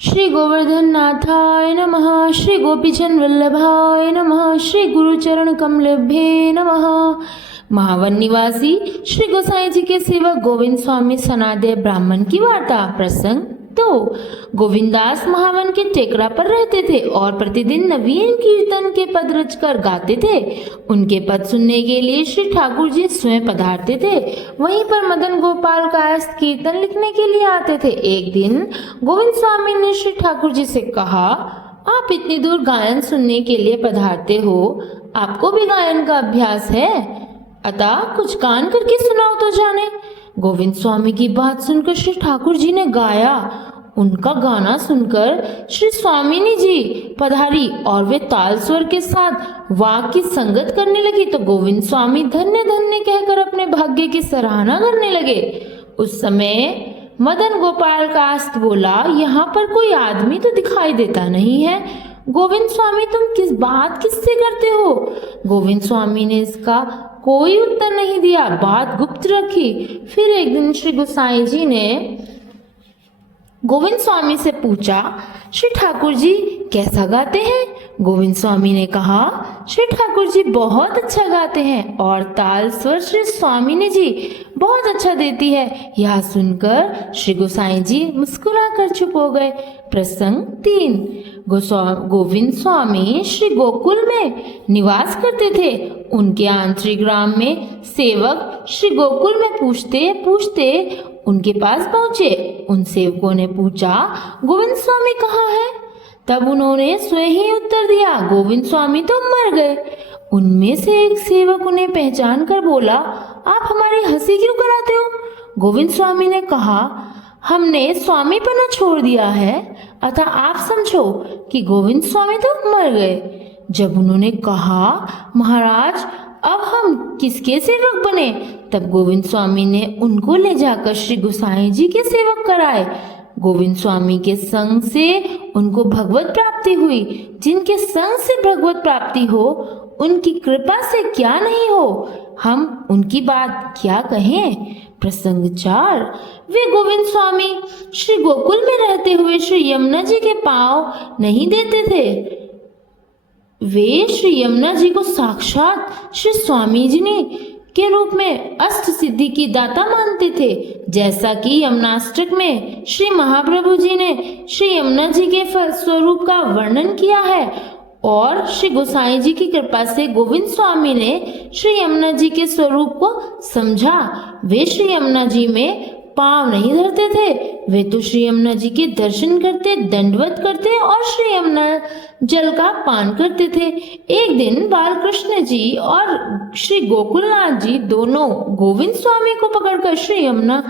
श्री गोवर्धन नाथाय नमः। श्री गोपीचंद वल्लभाय नमः। श्री गुरुचरण कमलेभ्ये नमः। महावन निवासी श्री गोसाई जी के सेवक गोविंद स्वामी सनादय ब्राह्मण की वार्ता। प्रसंग 2। गोविंदास महावन के टेकरा पर रहते थे और प्रतिदिन नवीन कीर्तन के पद रचकर गाते थे। उनके पद सुनने के लिए श्री ठाकुर जी स्वयं पधारते थे। वहीं पर मदन गोपाल कायस्थ कीर्तन लिखने के लिए आते थे। एक दिन गोविंद स्वामी ने श्री ठाकुर जी से कहा, आप इतनी दूर गायन सुनने के लिए पधारते हो, आपको भी गायन का अभ्यास है, अतः कुछ गान करके सुनाओ तो जाने। गोविंद स्वामी की बात सुनकर श्री ठाकुर जी ने गाया। उनका गाना सुनकर श्री स्वामिनी जी पधारी और वे ताल स्वर के साथ वाक की संगत करने लगी तो गोविंद स्वामी धन्य धन्य कहकर अपने भाग्य की सराहना करने लगे। उस समय मदन गोपाल कायस्थ बोला, यहाँ पर कोई आदमी तो दिखाई देता नहीं है। गोविंद स्वामी, तुम किस बात किससे करते हो? गोविंद स्वामी ने इसका कोई उत्तर नहीं दिया, बात गुप्त रखी। फिर एक दिन श्री गोसाई जी ने गोविंद स्वामी से पूछा, श्री ठाकुर जी कैसा गाते हैं? गोविंद स्वामी ने कहा, श्री ठाकुर जी बहुत अच्छा गाते हैं और ताल स्वर श्री स्वामिनी जी बहुत अच्छा देती है। यह सुनकर श्री गोसाई जी मुस्कुराकर चुप हो गए। प्रसंग 3। गोविंद स्वामी श्री गोकुल में निवास करते थे। उनके आंतरिक ग्राम में सेवक श्री गोकुल में पूछते पूछते उनके पास पहुंचे। उन सेवकों ने पूछा, गोविंद स्वामी कहाँ है? तब उन्होंने स्वयं ही उत्तर दिया, गोविंद स्वामी तो मर गए। उनमें से एक सेवक उन्हें पहचान कर बोला, आप हमारी हंसी क्यों कराते हो? गोविंद स्वामी ने कहा, हमने स्वामीपना छोड़ दिया है, अतः आप समझो कि गोविंद स्वामी तो मर गए। जब उन्होंने कहा, महाराज अब हम किसके सेवक बने? तब गोविंद स्वामी ने उनको ले जाकर श्री गोसाई जी के सेवक कराए। गोविंद स्वामी के संग से उनको भगवत प्राप्ति हुई। जिनके संग से भगवत प्राप्ति हो, उनकी कृपा से क्या नहीं हो, हम उनकी बात क्या कहें। प्रसंग 4। वे गोविंद स्वामी श्री गोकुल में रहते हुए श्री यमुना जी के पांव नहीं देते थे। वे श्री यमुना जी को साक्षात श्री स्वामी जी ने के रूप में अष्ट सिद्धि की दाता मानते थे। जैसा कि यमुनाष्टक में श्री महाप्रभु जी ने श्री यमुना जी के स्वरूप का वर्णन किया है और श्री गोसाई जी की कृपा से गोविंद स्वामी ने श्री यमुना जी के स्वरूप को समझा। वे श्री यमुना जी में पांव नहीं धरते थे, वे तो श्री यमुना जी के दर्शन करते, दंडवत करते और श्री यमुना जल का पान करते थे। एक दिन बालकृष्ण जी और श्री गोकुलनाथ जी दोनों गोविंद स्वामी को पकड़कर श्री यमुना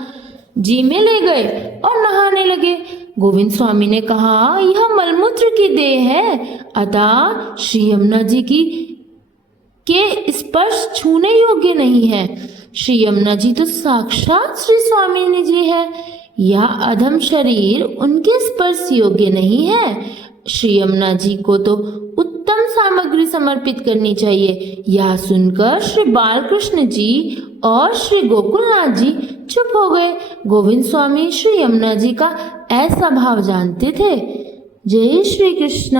जी में ले गए और नहाने लगे। गोविंद स्वामी ने कहा, यह मलमूत्र की देह है, अतः श्री यमुना जी की के स्पर्श छूने योग्य नहीं है। श्री यमुना जी तो साक्षात श्री स्वामिनी जी है, यह अधम शरीर उनके स्पर्श योग्य नहीं है। श्री यमुना जी को तो उत्तम सामग्री समर्पित करनी चाहिए। यह सुनकर श्री बालकृष्ण जी और श्री गोकुलनाथ जी चुप हो गए। गोविंद स्वामी श्री यमुना जी का ऐसा भाव जानते थे। जय श्री कृष्ण।